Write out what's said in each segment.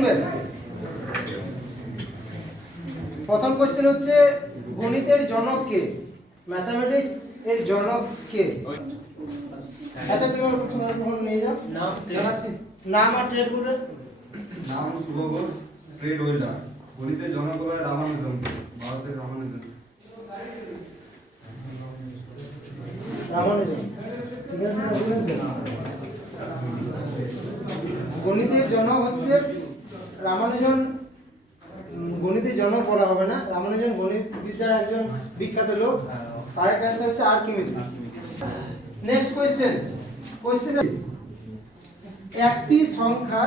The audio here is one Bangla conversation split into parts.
শুনবেন। প্রথম কোশ্চেন হচ্ছে গণিতের জনক কে? ম্যাথমেটিক্স এর জনক কে? আচ্ছা তুমি নিয়ে যাও নাম আর ট্রেড করবে। নাম শুভ ঘোষ, ট্রেড ওয়েল্ডার। গণিতের জনক হলো রামানুজন, ভারতের রামানুজন। রামানুজন গণিতের জনক হচ্ছে রামানুজন। গণিতের জনক বলা হবে না, রামানুজন গণিত বিদ্যার একজন বিখ্যাত লোক। কারেক্ট অ্যান্সার হচ্ছে আর্কিমিডিস। Next question. কোশ্চেন একটি সংখ্যা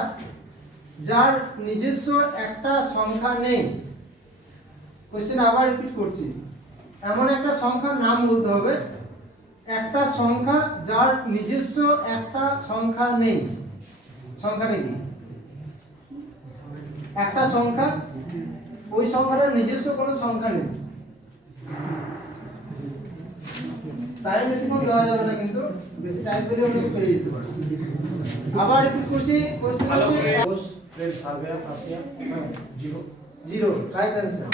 যার নিজস্ব একটা সংখ্যা নেই। কোশ্চেন আবার রিপিট করছি, এমন একটা সংখ্যার নাম বলতে হবে, একটা সংখ্যা যার নিজস্ব একটা সংখ্যা নেই। সংখ্যা নেই, একটা সংখ্যা, ওই সংখ্যাটার নিজস্ব কোনো সংখ্যা নেই। টাইম বেশিক্ষণ দেওয়া যাবে না, কিন্তু বেশি টাইম পেলে অনেক পেরে যেতে পারে। আবার রিপিট করছি, কোশ্চেন হচ্ছে trade surveyor Russia zero. Zero right answer.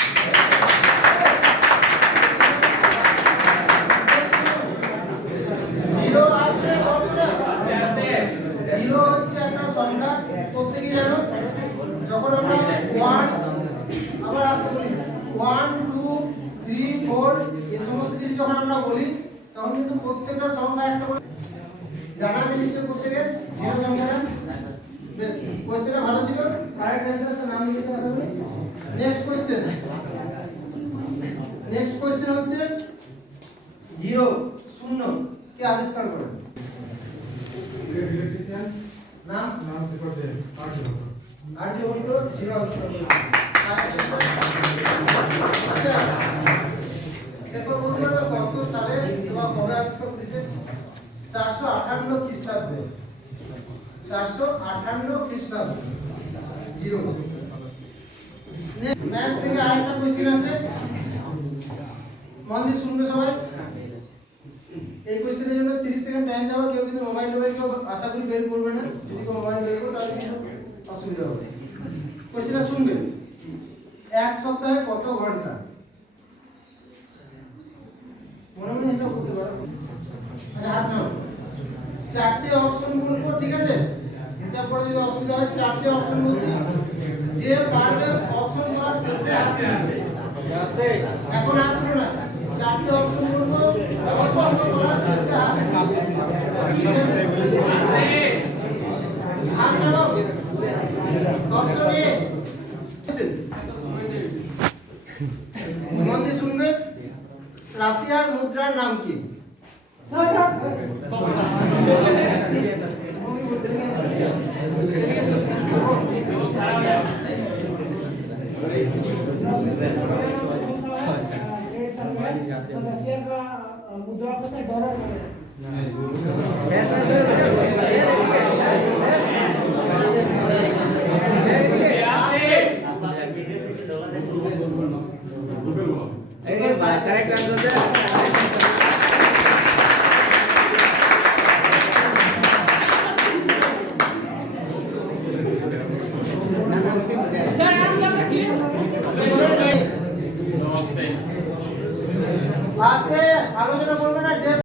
Zero আসতে হবে না। জিরো হচ্ছে একটা সংখ্যা, প্রত্যেকেই জানো। যখন আমরা 1 আবার আসতে বলি 1 2 3 4 এই সমস্ত জিনিস যখন আমরা বলি, তখন কিন্তু প্রত্যেকটা সংখ্যা একটা করে জানা আছে নিশ্চয়ই প্রত্যেকের। জিরো সংখ্যাটা বেশ কোশ্চেনটা ভালো ছিল। কারেক্ট অ্যান্সারটা নাম লিখতে হবে। Next question. নেক্সট কোশ্চেন হচ্ছে জিরো শূন্য কে আবিষ্কার করেন? নাম আর্যভট্ট জিরো আবিষ্কার করেন। আচ্ছা সেপর বলতে পারবে কত সালে বা কবে আবিষ্কার করেছে? 458 খ্রিস্টাব্দে। 458 খ্রিস্টাব্দে জিরো। ম্যাথ থেকে আরেকটা কোশ্চেন আছে, মন দিয়ে শুনবে সবাই। এই কোশ্চেনের জন্য 30 সেকেন্ড টাইম দেওয়া। কেউ কিন্তু মোবাইল কেউ আশা করি বের করবে না। যদি কেউ মোবাইল বের করো তাহলে কিন্তু অসুবিধা হবে। কোশ্চেনটা শুনবে, এক সপ্তাহে কত ঘন্টা? মনে মনে হিসাব করতে পারো। আচ্ছা হাত নাও। চারটে অপশন বলবো, ঠিক আছে? হিসাব করে যদি অসুবিধা হয়, চারটে অপশন বলছি, যে পারবে অপশন বলার শেষে হাত তুলবে। এখন হাত তুলো না, চারটে অপশন বলবো, অপশন বলার শেষে হাত হাত নাও। অপশন এ, মন দিয়ে শুনবে, রাশিয়ার মুদ্রার নাম কি? रशिया का मुद्रा कैसे डॉलर में है?